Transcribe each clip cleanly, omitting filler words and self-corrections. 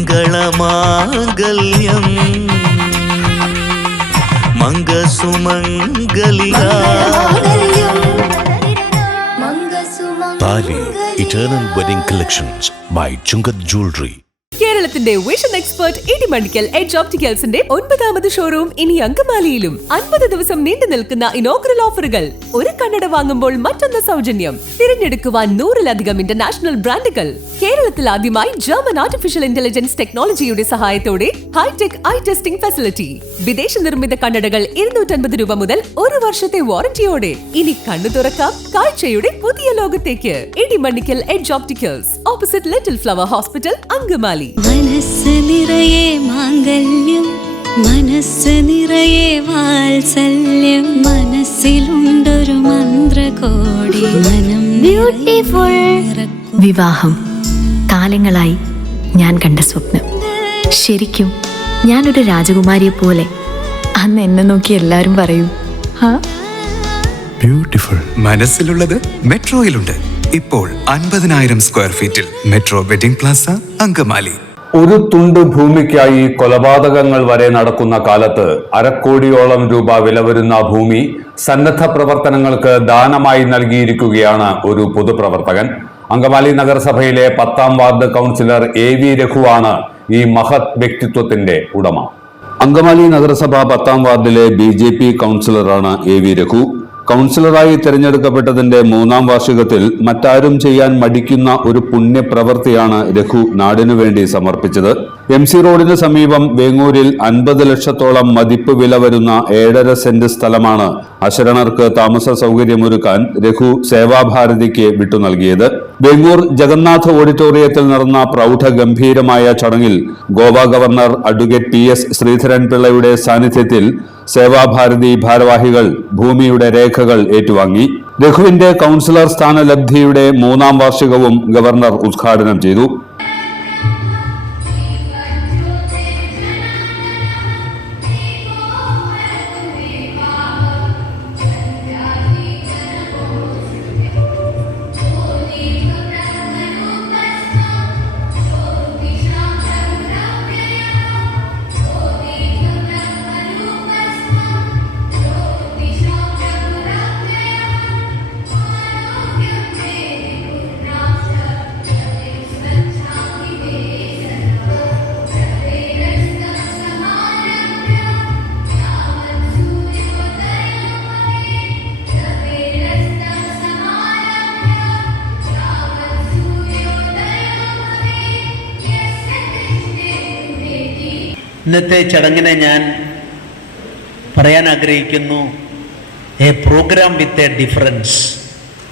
മംഗളമാംഗല്യം മംഗസുമംഗലിക താലി eternal wedding collections by Chungath jewellery. കേരളത്തിന്റെ വിഷൻ എക്സ്പെർട്ട് ഇടിമണ്ണിക്കൽ എഡ്ജ് ഓപ്റ്റിക്കൽസിന്റെ 9ാമത് ഷോറൂം ഇനി അങ്കമാലിയിലും. 50 ദിവസം നീണ്ടു നിൽക്കുന്ന ഇനോഗ്രൽ ഓഫറുകൾ. ഒരു കണ്ണട വാങ്ങുമ്പോൾ മറ്റൊന്ന് സൗജന്യം. തിരഞ്ഞെടുക്കുവാൻ 100-ലധികം ഇന്റർനാഷണൽ ബ്രാൻഡുകൾ. കേരളത്തിൽ ആദ്യമായി ജർമ്മൻ ആർട്ടിഫിഷ്യൽ ഇന്റലിജൻസ് ടെക്നോളജിയുടെ സഹായത്തോടെ ഹൈടെക് ഐ ടെസ്റ്റിംഗ് ഫെസിലിറ്റി. വിദേശ നിർമ്മിത കണ്ണടകൾ 250 രൂപ മുതൽ 1 വർഷത്തെ വാറന്റിയോടെ. ഇനി കണ്ണു തുറക്കാം കാഴ്ചയുടെ പുതിയ ലോകത്തേക്ക്. Idimannikkal edge opticals, opposite little flower hospital, Angamaly. മനസ്സ് നിറയെ മാംഗല്യം, മനസ്സ് നിറയെ വാത്സല്യം, മനസ്സിലുണ്ടൊരു മന്ത്രകോടി, മനം ബ്യൂട്ടിഫുൾ. വിവാഹം കാലങ്ങളായി ഞാൻ കണ്ട സ്വപ്നം. ശരിക്കും ഞാനൊരു രാജകുമാരിയെ പോലെ. അന്ന് എന്നെ നോക്കി എല്ലാവരും പറയും ബ്യൂട്ടിഫുൾ. മനസ്സിലുള്ളത് മെട്രോയിലുണ്ട്. ഇപ്പോൾ 50,000 സ്ക്വയർ ഫീറ്റിൽ മെട്രോ വെഡിംഗ് പ്ലാസ, അങ്കമാലി. ഒരു തുണ്ട് ഭൂമിക്കായി കൊലപാതകങ്ങൾ വരെ നടക്കുന്ന കാലത്ത് 1/2 കോടിയോളം രൂപ വില വരുന്ന ഭൂമി സന്നദ്ധ പ്രവർത്തനങ്ങൾക്ക് ദാനമായി നൽകിയിരിക്കുകയാണ് ഒരു പൊതുപ്രവർത്തകൻ. അങ്കമാലി നഗരസഭയിലെ 10ാം വാർഡ് കൗൺസിലർ AV രഘുവാണ് ഈ മഹത് വ്യക്തിത്വത്തിന്റെ ഉടമ. അങ്കമാലി നഗരസഭ 10ാം വാർഡിലെ BJP കൗൺസിലറാണ് AV രഘു. കൗൺസിലറായി തിരഞ്ഞെടുക്കപ്പെട്ടതിന്റെ 3ാം വാർഷികത്തിൽ മറ്റാരും ചെയ്യാൻ മടിക്കുന്ന ഒരു പുണ്യപ്രവൃത്തിയാണ് രഘു നാടിനു വേണ്ടി സമർപ്പിച്ചത്. MC റോഡിന് സമീപം വേങ്ങൂരിൽ 50 ലക്ഷത്തോളം മതിപ്പ് വില വരുന്ന 7.5 സെന്റ് സ്ഥലമാണ് അശരണർക്ക് താമസ സൗകര്യമൊരുക്കാൻ രഘു സേവാഭാരതിക്ക് വിട്ടു നൽകിയത്. വേങ്ങൂർ ജഗന്നാഥ് ഓഡിറ്റോറിയത്തിൽ നടന്ന പ്രൗഢഗംഭീരമായ ചടങ്ങിൽ Goa governor advocate PS Sreedharan പിള്ളയുടെ സാന്നിധ്യത്തിൽ സേവാഭാരതി ഭാരവാഹികൾ ഭൂമിയുടെ രേഖകൾ ഏറ്റുവാങ്ങി. രഘുവിന്റെ കൗൺസിലർ സ്ഥാനലബ്ധിയുടെ 3ാം വാർഷികവും ഗവർണർ ഉദ്ഘാടനം ചെയ്തു. ഇന്നത്തെ ചടങ്ങിനെ ഞാൻ പറയാൻ ആഗ്രഹിക്കുന്നു, a programme with a difference.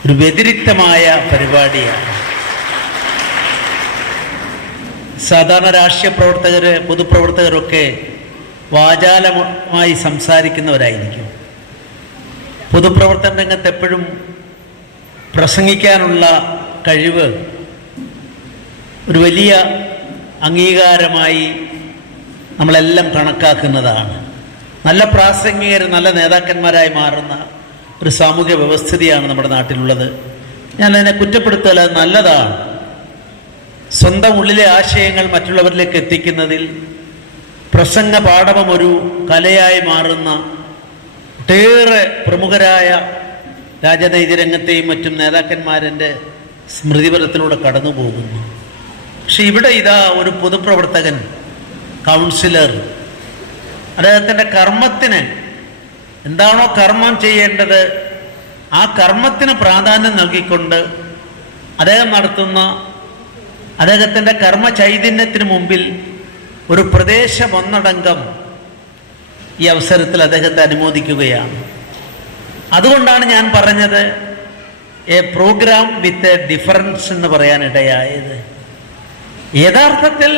ഒരു വ്യതിരിക്തമായ പരിപാടിയാണ്. സാധാരണ രാഷ്ട്രീയ പ്രവർത്തകർ, പൊതുപ്രവർത്തകരൊക്കെ വാചാലമായി സംസാരിക്കുന്നവരായിരിക്കും. പൊതുപ്രവർത്തന രംഗത്ത് എപ്പോഴും പ്രസംഗിക്കാനുള്ള കഴിവ് ഒരു വലിയ അംഗീകാരമായി നമ്മളെല്ലാം കണക്കാക്കുന്നതാണ്. നല്ല പ്രാസംഗികർ, നല്ല നേതാക്കന്മാരായി മാറുന്ന ഒരു സാമൂഹ്യ വ്യവസ്ഥിതിയാണ് നമ്മുടെ നാട്ടിലുള്ളത്. ഞാനതിനെ കുറ്റപ്പെടുത്തൽ, അത് നല്ലതാണ്. സ്വന്തം ഉള്ളിലെ ആശയങ്ങൾ മറ്റുള്ളവരിലേക്ക് എത്തിക്കുന്നതിൽ പ്രസംഗ പാടവം ഒരു കലയായി മാറുന്ന ഒട്ടേറെ പ്രമുഖരായ രാജനൈതിക രംഗത്തെയും മറ്റും നേതാക്കന്മാരുടെ സ്മൃതിപരത്തിലൂടെ കടന്നു പോകുന്നു. പക്ഷെ ഇവിടെ ഇതാ ഒരു പൊതുപ്രവർത്തകൻ, കൗൺസിലർ, അദ്ദേഹത്തിൻ്റെ കർമ്മത്തിന് എന്താണോ കർമ്മം ചെയ്യേണ്ടത് ആ കർമ്മത്തിന് പ്രാധാന്യം നൽകിക്കൊണ്ട് അദ്ദേഹം നടത്തുന്ന അദ്ദേഹത്തിൻ്റെ കർമ്മ ചൈതന്യത്തിന് മുമ്പിൽ ഒരു പ്രദേശം ഒന്നടങ്കം ഈ അവസരത്തിൽ അദ്ദേഹത്തെ അനുമോദിക്കുകയാണ്. അതുകൊണ്ടാണ് ഞാൻ പറഞ്ഞത് a programme with a difference എന്ന് പറയാനിടയായത്. യഥാർത്ഥത്തിൽ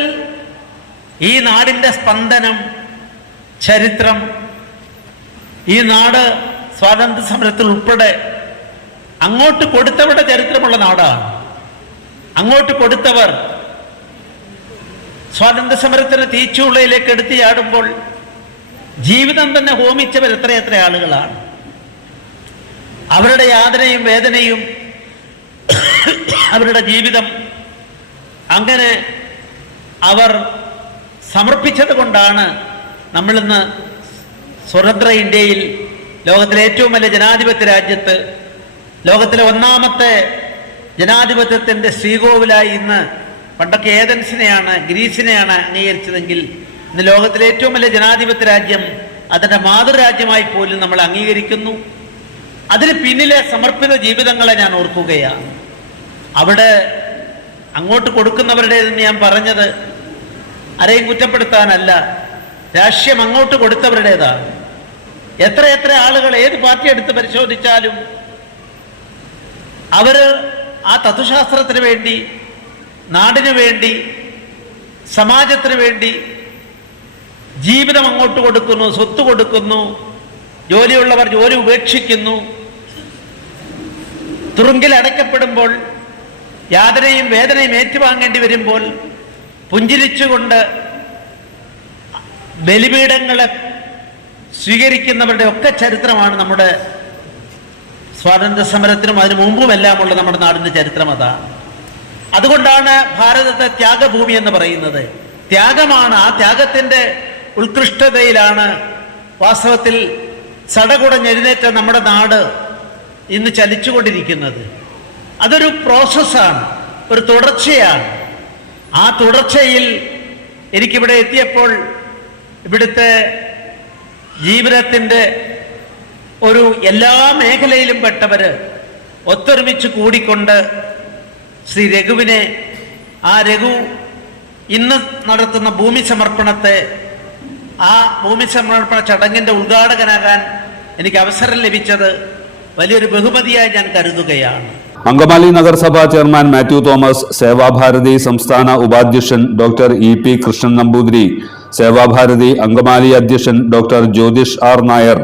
ഈ നാടിൻ്റെ സ്പന്ദനം, ചരിത്രം, ഈ നാട് സ്വാതന്ത്ര്യ സമരത്തിൽ ഉൾപ്പെടെ അങ്ങോട്ട് കൊടുത്തവരുടെ ചരിത്രമുള്ള നാടാണ്. അങ്ങോട്ട് കൊടുത്തവർ സ്വാതന്ത്ര്യ സമരത്തിന് തീച്ചൂളയിലേക്ക് എടുത്തു ചാടുമ്പോൾ ജീവിതം തന്നെ ഹോമിച്ചവർ എത്രയെത്ര ആളുകളാണ്. അവരുടെ യാതനയും വേദനയും അവരുടെ ജീവിതം അങ്ങനെ അവർ സമർപ്പിച്ചത് കൊണ്ടാണ് നമ്മളിന്ന് സ്വതന്ത്ര ഇന്ത്യയിൽ, ലോകത്തിലെ ഏറ്റവും വലിയ ജനാധിപത്യ രാജ്യത്ത്, ലോകത്തിലെ ഒന്നാമത്തെ ജനാധിപത്യത്തിൻ്റെ ശ്രീകോവിലായി ഇന്ന്, പണ്ടൊക്കെ ഏതൻസിനെയാണ്, ഗ്രീസിനെയാണ് അംഗീകരിച്ചതെങ്കിൽ ഇന്ന് ലോകത്തിലെ ഏറ്റവും വലിയ ജനാധിപത്യ രാജ്യം അതിൻ്റെ മാതൃരാജ്യമായി പോലും നമ്മൾ അംഗീകരിക്കുന്നു. അതിന് പിന്നിലെ സമർപ്പിത ജീവിതങ്ങളെ ഞാൻ ഓർക്കുകയാണ്. അവിടെ അങ്ങോട്ട് കൊടുക്കുന്നവരുടേതെന്ന് ഞാൻ പറഞ്ഞത് ആരെയും കുറ്റപ്പെടുത്താനല്ല, രാഷ്ട്രീയം അങ്ങോട്ട് കൊടുത്തവരുടേതാണ്. എത്ര ആളുകൾ ഏത് പാർട്ടി എടുത്ത് പരിശോധിച്ചാലും അവർ ആ തത്വശാസ്ത്രത്തിന് വേണ്ടി, നാടിനു വേണ്ടി, സമാജത്തിന് വേണ്ടി ജീവിതം അങ്ങോട്ട് കൊടുക്കുന്നു, സ്വത്ത് കൊടുക്കുന്നു, ജോലിയുള്ളവർ ജോലി ഉപേക്ഷിക്കുന്നു. തുറുങ്കിൽ അടയ്ക്കപ്പെടുമ്പോൾ, യാതനയും വേദനയും ഏറ്റുവാങ്ങേണ്ടി വരുമ്പോൾ പുഞ്ചിരിച്ചുകൊണ്ട് ബലിപീഠങ്ങളെ സ്വീകരിക്കുന്നവരുടെ ഒക്കെ ചരിത്രമാണ് നമ്മുടെ സ്വാതന്ത്ര്യ സമരത്തിനും അതിനു മുമ്പുമെല്ലാമുള്ള നമ്മുടെ നാടിൻ്റെ ചരിത്രം അതാണ്. അതുകൊണ്ടാണ് ഭാരതത്തെ ത്യാഗഭൂമി എന്ന് പറയുന്നത്. ത്യാഗമാണ്, ആ ത്യാഗത്തിൻ്റെ ഉത്കൃഷ്ടതയിലാണ് വാസ്തവത്തിൽ സടകുടഞ്ഞെഴുന്നേറ്റ നമ്മുടെ നാട് ഇന്ന് ചലിച്ചുകൊണ്ടിരിക്കുന്നത്. അതൊരു പ്രോസസ്സാണ്, ഒരു തുടർച്ചയാണ്. ആ തുടർച്ചയിൽ എനിക്കിവിടെ എത്തിയപ്പോൾ ഇവിടുത്തെ ജീവിതത്തിൻ്റെ ഒരു എല്ലാ മേഖലയിലും പെട്ടവർ ഒത്തൊരുമിച്ച് കൂടിക്കൊണ്ട് ശ്രീ രഘുവിനെ, ആ രഘു ഇന്ന് നടത്തുന്ന ഭൂമി സമർപ്പണത്തെ, ആ ഭൂമി സമർപ്പണ ചടങ്ങിൻ്റെ ഉദ്ഘാടകനാകാൻ എനിക്ക് അവസരം ലഭിച്ചത് വലിയൊരു ബഹുമതിയായി ഞാൻ കരുതുകയാണ്. അങ്കമാലി നഗരസഭാ ചെയർമാൻ മാത്യു തോമസ്, സേവാഭാരതി സംസ്ഥാന ഉപാധ്യക്ഷൻ ഡോക്ടർ EP കൃഷ്ണൻ നമ്പൂതിരി, സേവാഭാരതി അങ്കമാലി അധ്യക്ഷൻ ഡോക്ടർ ജ്യോതിഷ് R നായർ,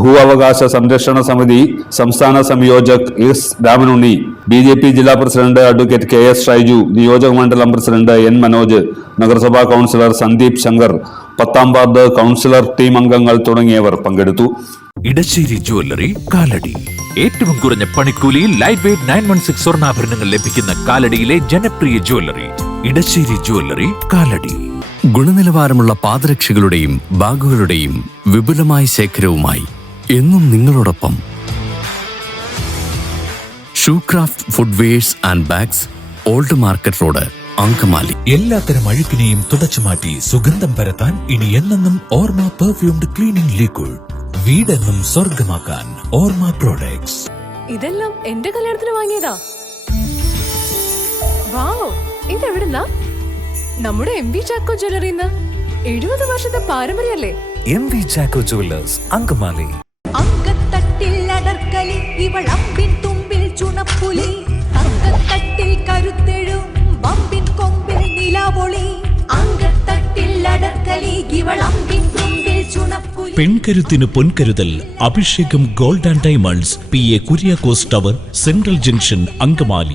ഭൂഅവകാശ സംരക്ഷണ സമിതി സംസ്ഥാന സംയോജക് എസ് രാമനുണ്ണി, BJP ജില്ലാ പ്രസിഡന്റ് അഡ്വക്കേറ്റ് KS ഷൈജു, നിയോജക മണ്ഡലം പ്രസിഡന്റ് N മനോജ്, നഗരസഭാ councillor Sandeep Shankar, 10ാം ward councillor team അംഗങ്ങൾ തുടങ്ങിയവർ പങ്കെടുത്തു. ഇടശ്ശേരി ജ്വല്ലറി കാലടി. ഏറ്റവും കുറഞ്ഞ പണിക്കൂലിയിൽ ലൈറ്റ് വെയ്റ്റ് 916 സ്വർണ്ണാഭരണങ്ങൾ ലഭിക്കുന്ന കാലടിയിലെ ജനപ്രിയ ജ്വല്ലറി ഇടശ്ശേരി ജ്വല്ലറി കാലടി. ഗുണനിലവാരമുള്ള പാദരക്ഷകളുടെയും ബാഗുകളുടെയും വിപുലമായ ശേഖരവുമായി എന്നും നിങ്ങളോടൊപ്പം Shoecraft footwears and bags, old market road, Angamaly. എല്ലാത്തരം അഴുക്കിനെയും തുടച്ചുമാറ്റി സുഗന്ധം പരത്താൻ ഇനി എന്നെന്നും ഓർമ്മ പെർഫ്യൂംഡ് ക്ലീനിംഗ് ലിക്വിഡ്. വീടെന്നും സ്വർഗമാക്കാൻ ഓർമ്മ പ്രോഡക്ട്സ്. ഇതെല്ലാം എന്റെ കല്യാണത്തിന് വാങ്ങിയതാ. വാവ്, ഇതെവിടുന്നാ? നമ്മുടെ MV ചാക്കോ ജ്വല്ലറിന്ന്. 70 വർഷത്തെ പാരമ്പര്യല്ലേ. MV Chacko jewellers, Angamaly. അങ്കത്തട്ടിൽ അടർക്കലി, ഇവളമ്പിൻ തുമ്പിൽ ചുണപ്പുലി, അങ്കത്തട്ടിൽ കരുത്തെഴും വമ്പിൻ കൊമ്പിൽ നിലാവൊളി, അങ്കത്തട്ടിൽ അടർക്കലി, ഇവളമ്പിൻ തുമ്പിൽ ചുണപ്പുലി. പെൺകരുത്തിന് പൊൻകരുതൽ. അഭിഷേകം gold and diamonds, PA Kuriakose tower, central junction, Angamaly.